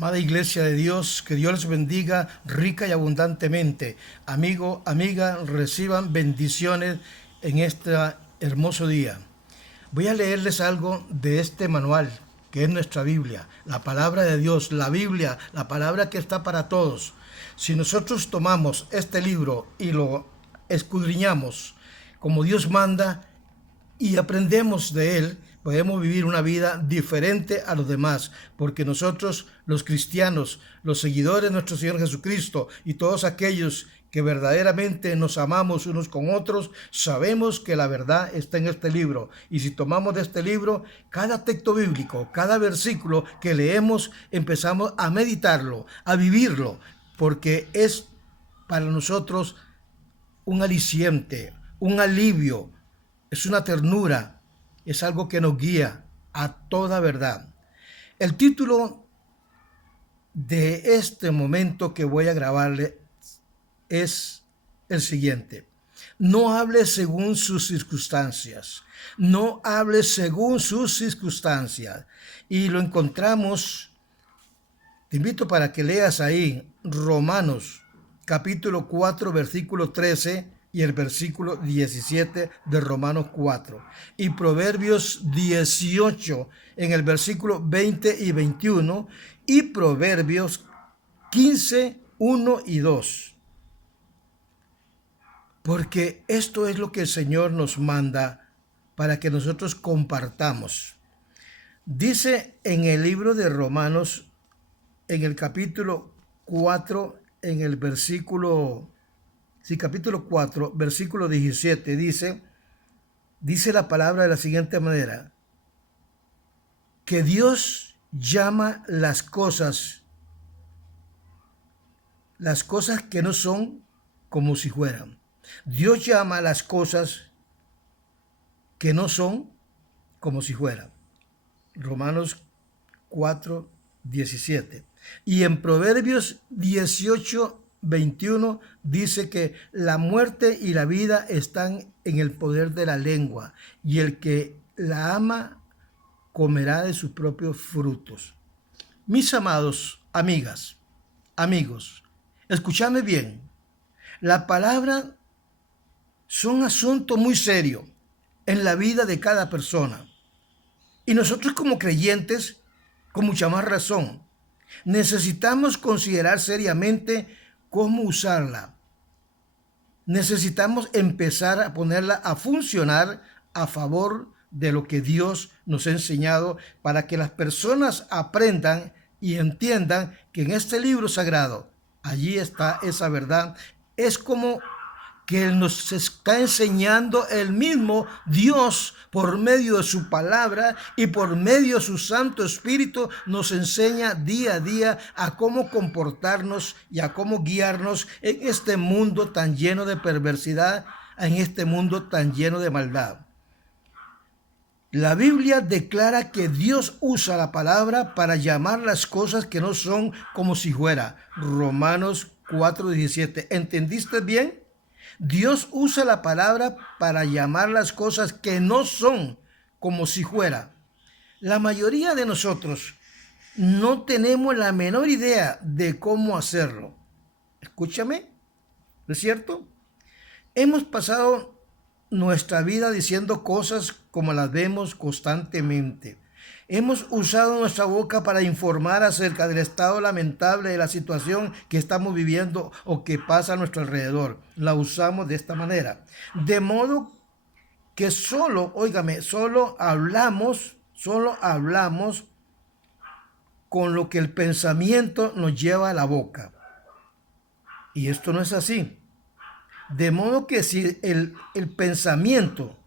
Amada Iglesia de Dios, que Dios les bendiga rica y abundantemente. Amigo, amiga, reciban bendiciones en este hermoso día. Voy a leerles algo de este manual, que es nuestra Biblia, la palabra de Dios, la Biblia, la palabra que está para todos. Si nosotros tomamos este libro y lo escudriñamos como Dios manda y aprendemos de él, podemos vivir una vida diferente a los demás, porque nosotros, los cristianos, los seguidores de nuestro Señor Jesucristo y todos aquellos que verdaderamente nos amamos unos con otros, sabemos que la verdad está en este libro. Y si tomamos de este libro, cada texto bíblico, cada versículo que leemos, empezamos a meditarlo, a vivirlo, porque es para nosotros un aliciente, un alivio, es una ternura, es algo que nos guía a toda verdad. El título de este momento que voy a grabarle es el siguiente: no hable según sus circunstancias. No hable según sus circunstancias. Y lo encontramos, te invito para que leas ahí Romanos capítulo 4, versículo 13 y el versículo 17 de Romanos 4. Y Proverbios 18 en el versículo 20 y 21. Y Proverbios 15, 1 y 2. Porque esto es lo que el Señor nos manda para que nosotros compartamos. Dice en el libro de Romanos, en el capítulo 4, en el versículo, capítulo 4, versículo 17, dice la palabra de la siguiente manera: que Dios llama las cosas que no son como si fueran. Dios llama las cosas que no son como si fueran. Romanos 4, 17. Y en Proverbios 18, 21 dice que la muerte y la vida están en el poder de la lengua, y el que la ama comerá de sus propios frutos. Mis amados amigas, amigos, escúchame bien. La palabra son asunto muy serio en la vida de cada persona. Y nosotros como creyentes, con mucha más razón, necesitamos considerar seriamente cómo usarla. Necesitamos empezar a ponerla a funcionar a favor de lo que Dios nos ha enseñado, para que las personas aprendan y entiendan que en este libro sagrado, allí está esa verdad. Es como que nos está enseñando el mismo Dios por medio de su palabra, y por medio de su Santo Espíritu nos enseña día a día a cómo comportarnos y a cómo guiarnos en este mundo tan lleno de perversidad, en este mundo tan lleno de maldad. La Biblia declara que Dios usa la palabra para llamar las cosas que no son como si fuera. Romanos 4:17. ¿Entendiste bien? Dios usa la palabra para llamar las cosas que no son como si fuera. La mayoría de nosotros no tenemos la menor idea de cómo hacerlo. Escúchame, ¿no es cierto? Hemos pasado nuestra vida diciendo cosas como las vemos constantemente. Hemos usado nuestra boca para informar acerca del estado lamentable de la situación que estamos viviendo o que pasa a nuestro alrededor. La usamos de esta manera. De modo que solo hablamos con lo que el pensamiento nos lleva a la boca. Y esto no es así. De modo que si el pensamiento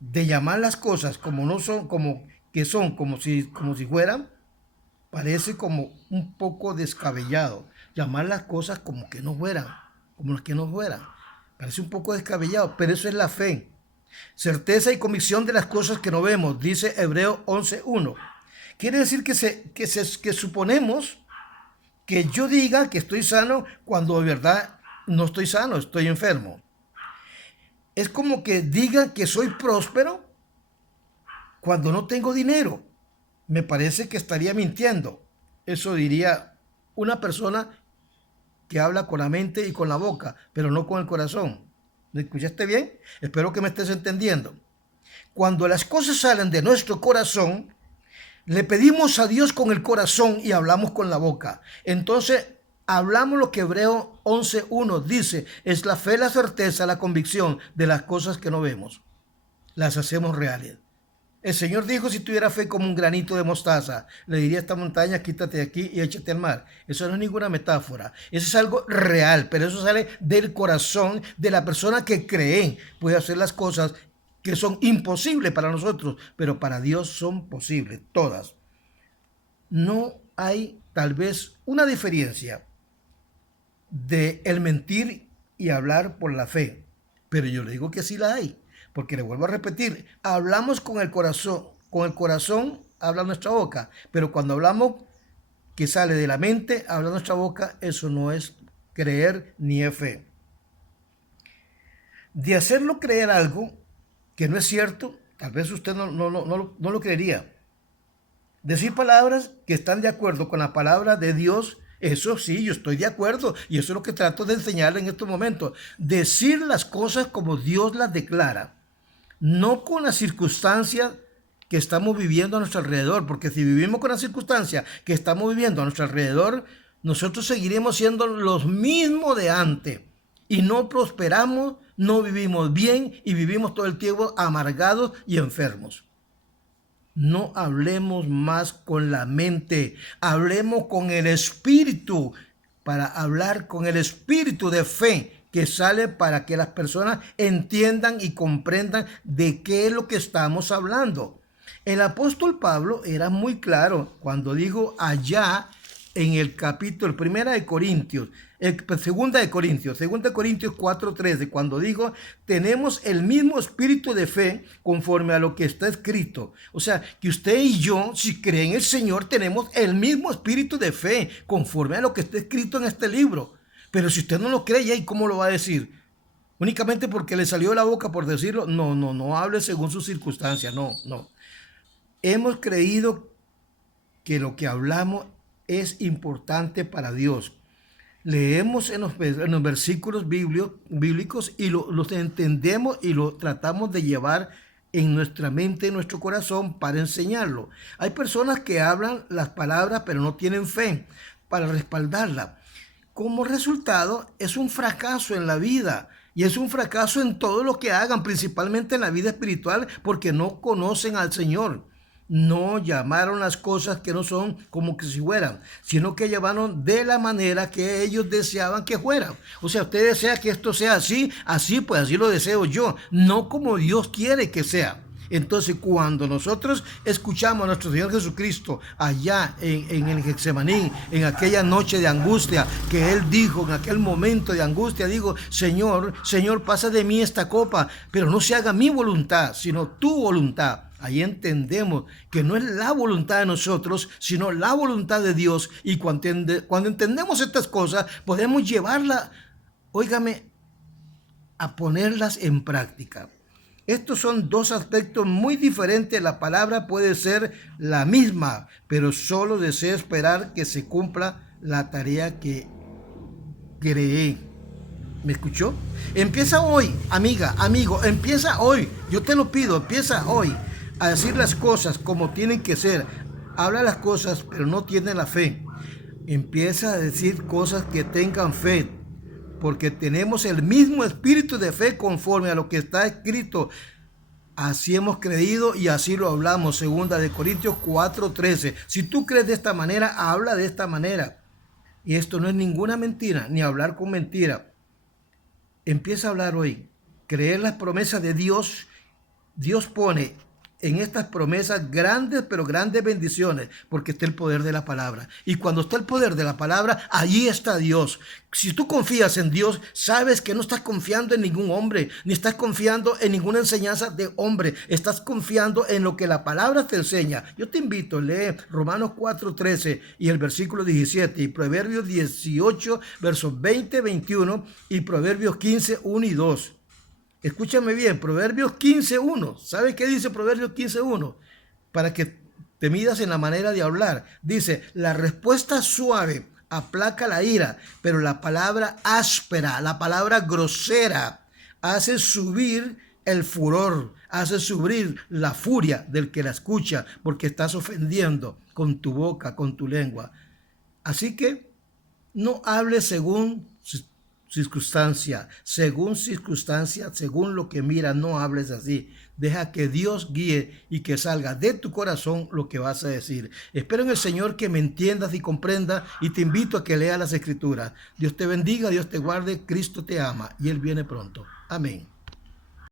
de llamar las cosas como no son, como si fueran, parece como un poco descabellado. Llamar las cosas como que no fueran, Parece un poco descabellado, pero eso es la fe. Certeza y convicción de las cosas que no vemos, dice Hebreos 11:1. Quiere decir que suponemos que yo diga que estoy sano cuando de verdad no estoy sano, estoy enfermo. Es como que diga que soy próspero cuando no tengo dinero. Me parece que estaría mintiendo. Eso diría una persona que habla con la mente y con la boca, pero no con el corazón. ¿Me escuchaste bien? Espero que me estés entendiendo. Cuando las cosas salen de nuestro corazón, le pedimos a Dios con el corazón y hablamos con la boca. Entonces, hablamos lo que Hebreo 11:1 dice, es la fe, la certeza, la convicción de las cosas que no vemos. Las hacemos reales. El Señor dijo, si tuviera fe como un granito de mostaza, le diría a esta montaña, quítate de aquí y échate al mar. Eso no es ninguna metáfora. Eso es algo real, pero eso sale del corazón de la persona que cree. Puede hacer las cosas que son imposibles para nosotros, pero para Dios son posibles, todas. No hay tal vez una diferencia de el mentir y hablar por la fe, pero yo le digo que sí la hay. Porque le vuelvo a repetir, hablamos con el corazón habla nuestra boca, pero cuando hablamos que sale de la mente, habla nuestra boca, eso no es creer ni es fe. De hacerlo creer algo que no es cierto, tal vez usted no lo creería. Decir palabras que están de acuerdo con la palabra de Dios, eso sí, yo estoy de acuerdo y eso es lo que trato de enseñarle en estos momentos. Decir las cosas como Dios las declara. No con las circunstancias que estamos viviendo a nuestro alrededor, porque si vivimos con las circunstancias que estamos viviendo a nuestro alrededor, nosotros seguiremos siendo los mismos de antes y no prosperamos, no vivimos bien y vivimos todo el tiempo amargados y enfermos. No hablemos más con la mente, hablemos con el espíritu, para hablar con el espíritu de fe que sale para que las personas entiendan y comprendan de qué es lo que estamos hablando. El apóstol Pablo era muy claro cuando dijo allá en el capítulo 2 de Corintios 4:13, cuando dijo, tenemos el mismo espíritu de fe conforme a lo que está escrito. O sea, que usted y yo, si creen en el Señor, tenemos el mismo espíritu de fe conforme a lo que está escrito en este libro. Pero si usted no lo cree, ¿y cómo lo va a decir? Únicamente porque le salió de la boca por decirlo. No hable según sus circunstancias, no. Hemos creído que lo que hablamos es importante para Dios. Leemos en los versículos bíblicos y los entendemos y lo tratamos de llevar en nuestra mente, en nuestro corazón para enseñarlo. Hay personas que hablan las palabras pero no tienen fe para respaldarla. Como resultado, es un fracaso en la vida y es un fracaso en todo lo que hagan, principalmente en la vida espiritual, porque no conocen al Señor. No llamaron las cosas que no son como que si fueran, sino que llamaron de la manera que ellos deseaban que fueran. O sea, usted desea que esto sea así, pues así lo deseo yo, no como Dios quiere que sea. Entonces, cuando nosotros escuchamos a nuestro Señor Jesucristo allá en el Getsemaní, en aquella noche de angustia, que Él dijo, en aquel momento de angustia, digo, Señor, pasa de mí esta copa, pero no se haga mi voluntad, sino tu voluntad. Ahí entendemos que no es la voluntad de nosotros, sino la voluntad de Dios. Y cuando entendemos estas cosas, podemos llevarlas, óigame, a ponerlas en práctica. Estos son dos aspectos muy diferentes. La palabra puede ser la misma, pero solo desea esperar que se cumpla la tarea que creé. ¿Me escuchó? Empieza hoy, amiga, amigo, empieza hoy. Yo te lo pido, empieza hoy a decir las cosas como tienen que ser. Habla las cosas, pero no tiene la fe. Empieza a decir cosas que tengan fe, porque tenemos el mismo espíritu de fe conforme a lo que está escrito. Así hemos creído y así lo hablamos. 2 Corintios 4:13. Si tú crees de esta manera, habla de esta manera. Y esto no es ninguna mentira, ni hablar con mentira. Empieza a hablar hoy. Creer las promesas de Dios. Dios pone en estas promesas grandes, pero grandes bendiciones, porque está el poder de la palabra. Y cuando está el poder de la palabra, allí está Dios. Si tú confías en Dios, sabes que no estás confiando en ningún hombre, ni estás confiando en ninguna enseñanza de hombre. Estás confiando en lo que la palabra te enseña. Yo te invito a leer Romanos 4:13 y el versículo 17, y Proverbios 18, versos 20, 21, y Proverbios 15, 1 y 2. Escúchame bien, Proverbios 15:1. ¿Sabe qué dice Proverbios 15:1? Para que te midas en la manera de hablar. Dice, la respuesta suave aplaca la ira, pero la palabra áspera, la palabra grosera, hace subir el furor, hace subir la furia del que la escucha, porque estás ofendiendo con tu boca, con tu lengua. Así que no hables según circunstancia, según lo que mira, no hables así. Deja que Dios guíe y que salga de tu corazón lo que vas a decir. Espero en el Señor que me entiendas y comprendas, y te invito a que leas las Escrituras. Dios te bendiga, Dios te guarde, Cristo te ama y Él viene pronto. Amén.